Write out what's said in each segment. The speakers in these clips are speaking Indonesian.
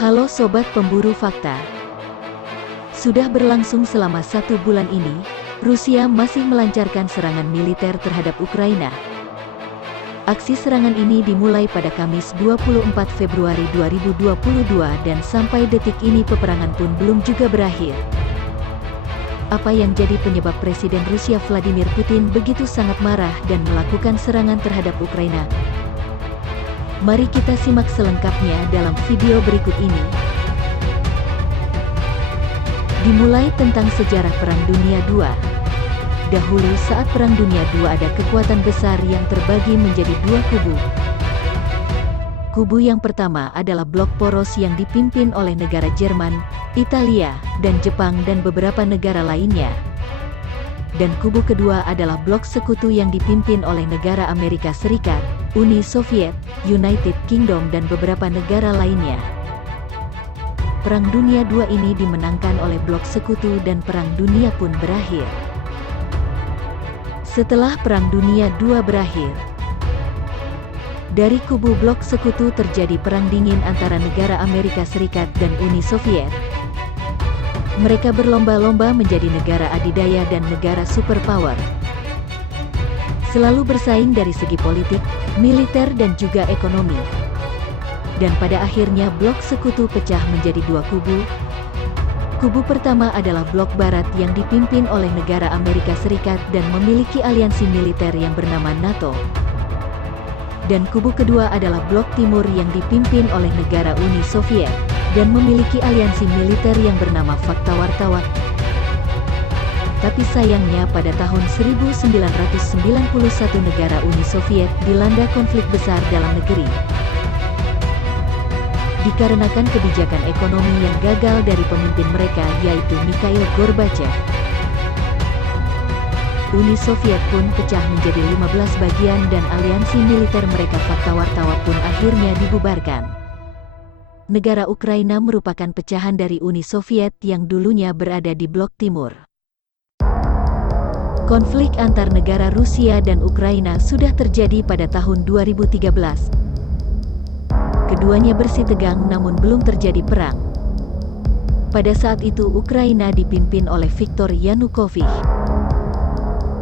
Halo Sobat Pemburu Fakta. Sudah berlangsung selama 1 bulan ini, Rusia masih melancarkan serangan militer terhadap Ukraina. Aksi serangan ini dimulai pada Kamis 24 Februari 2022 dan sampai detik ini peperangan pun belum juga berakhir. Apa yang jadi penyebab Presiden Rusia Vladimir Putin begitu sangat marah dan melakukan serangan terhadap Ukraina? Mari kita simak selengkapnya dalam video berikut ini. Dimulai tentang sejarah Perang Dunia II. Dahulu saat Perang Dunia II ada kekuatan besar yang terbagi menjadi 2 kubu. Kubu yang pertama adalah blok poros yang dipimpin oleh negara Jerman, Italia, dan Jepang dan beberapa negara lainnya. Dan kubu kedua adalah blok sekutu yang dipimpin oleh negara Amerika Serikat, Uni Soviet, United Kingdom dan beberapa negara lainnya. Perang Dunia II ini dimenangkan oleh blok sekutu dan Perang Dunia pun berakhir. Setelah Perang Dunia II berakhir, dari kubu blok sekutu terjadi perang dingin antara negara Amerika Serikat dan Uni Soviet. Mereka berlomba-lomba menjadi negara adidaya dan negara superpower. Selalu bersaing dari segi politik, militer dan juga ekonomi. Dan pada akhirnya blok sekutu pecah menjadi 2 kubu. Kubu pertama adalah blok barat yang dipimpin oleh negara Amerika Serikat dan memiliki aliansi militer yang bernama NATO. Dan kubu kedua adalah blok timur yang dipimpin oleh negara Uni Soviet dan memiliki aliansi militer yang bernama Fakta Warsawa. Tapi sayangnya pada tahun 1991 negara Uni Soviet dilanda konflik besar dalam negeri. Dikarenakan kebijakan ekonomi yang gagal dari pemimpin mereka yaitu Mikhail Gorbachev. Uni Soviet pun pecah menjadi 15 bagian dan aliansi militer mereka Fakta Warsawa pun akhirnya dibubarkan. Negara Ukraina merupakan pecahan dari Uni Soviet yang dulunya berada di blok timur. Konflik antar negara Rusia dan Ukraina sudah terjadi pada tahun 2013. Keduanya bersih tegang namun belum terjadi perang. Pada saat itu Ukraina dipimpin oleh Viktor Yanukovych.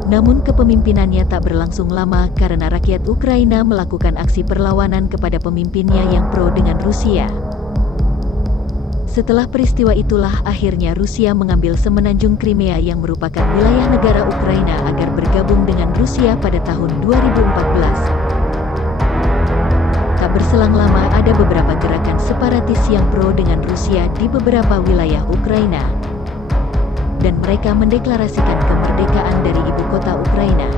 Namun kepemimpinannya tak berlangsung lama karena rakyat Ukraina melakukan aksi perlawanan kepada pemimpinnya yang pro dengan Rusia. Setelah peristiwa itulah akhirnya Rusia mengambil semenanjung Crimea yang merupakan wilayah negara Ukraina agar bergabung dengan Rusia pada tahun 2014. Tak berselang lama ada beberapa gerakan separatis yang pro dengan Rusia di beberapa wilayah Ukraina. Dan mereka mendeklarasikan kemerdekaan dari ibu kota Ukraina.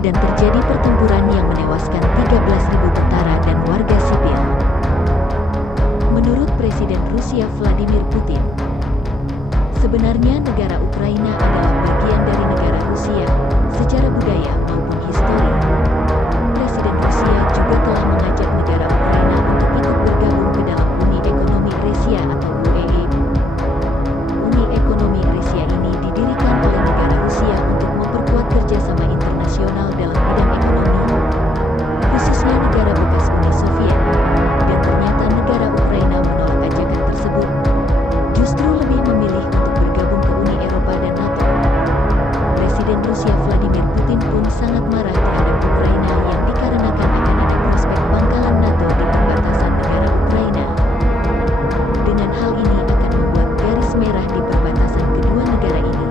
Dan terjadi pertempuran yang menewaskan 13.000 tentara dan warga sipil. Menurut Presiden Rusia Vladimir Putin, sebenarnya negara Ukraina adalah bagian dari negara Rusia, secara budaya maupun histori. Presiden Rusia juga telah mengajak negara Ukraina untuk ikut bergabung ke dalam Uni Ekonomi Eurasia atau UEE. Uni Ekonomi Eurasia ini didirikan oleh negara Rusia untuk memperkuat kerjasama internasional dalam bidang ekonomi, khususnya negara bekas Uni Soviet. Dan ternyata negara Ukraina menolak ajakan tersebut, justru lebih memilih untuk bergabung ke Uni Eropa dan NATO. Presiden Rusia Vladimir Putin pun sangat marah terhadap Ukraina yang dikarenakan akan ada prospek pangkalan NATO di perbatasan negara Ukraina. Dengan hal ini akan membuat garis merah di perbatasan kedua negara ini.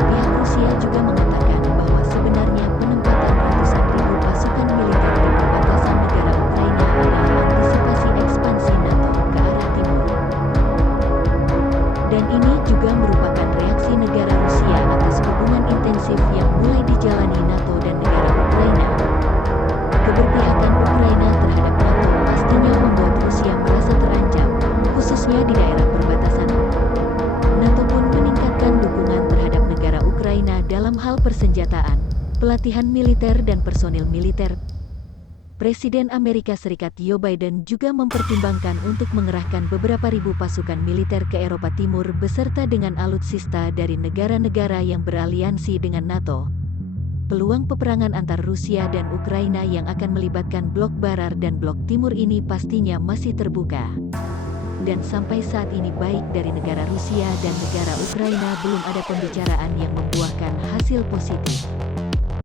Pihak Rusia juga mengatakan bahwa sebenarnya penempatan ratusan ribu pasukan militer di perbatasan negara Ukraina adalah antisipasi ekspansi NATO ke arah timur. Dan ini juga merupakan reaksi negara Rusia atas hubungan intensif yang mulai dijalani NATO dan negara Ukraina. Keberpihakan Ukraina terhadap NATO pastinya membuat Rusia merasa terancam, khususnya di daerah perbatasan. NATO pun meningkatkan dukungan terhadap negara Ukraina dalam hal persenjataan, pelatihan militer dan personil militer. Presiden Amerika Serikat Joe Biden juga mempertimbangkan untuk mengerahkan beberapa ribu pasukan militer ke Eropa Timur beserta dengan alutsista dari negara-negara yang beraliansi dengan NATO. Peluang peperangan antar Rusia dan Ukraina yang akan melibatkan blok Barat dan blok Timur ini pastinya masih terbuka. Dan sampai saat ini baik dari negara Rusia dan negara Ukraina belum ada pembicaraan yang membuahkan hasil positif.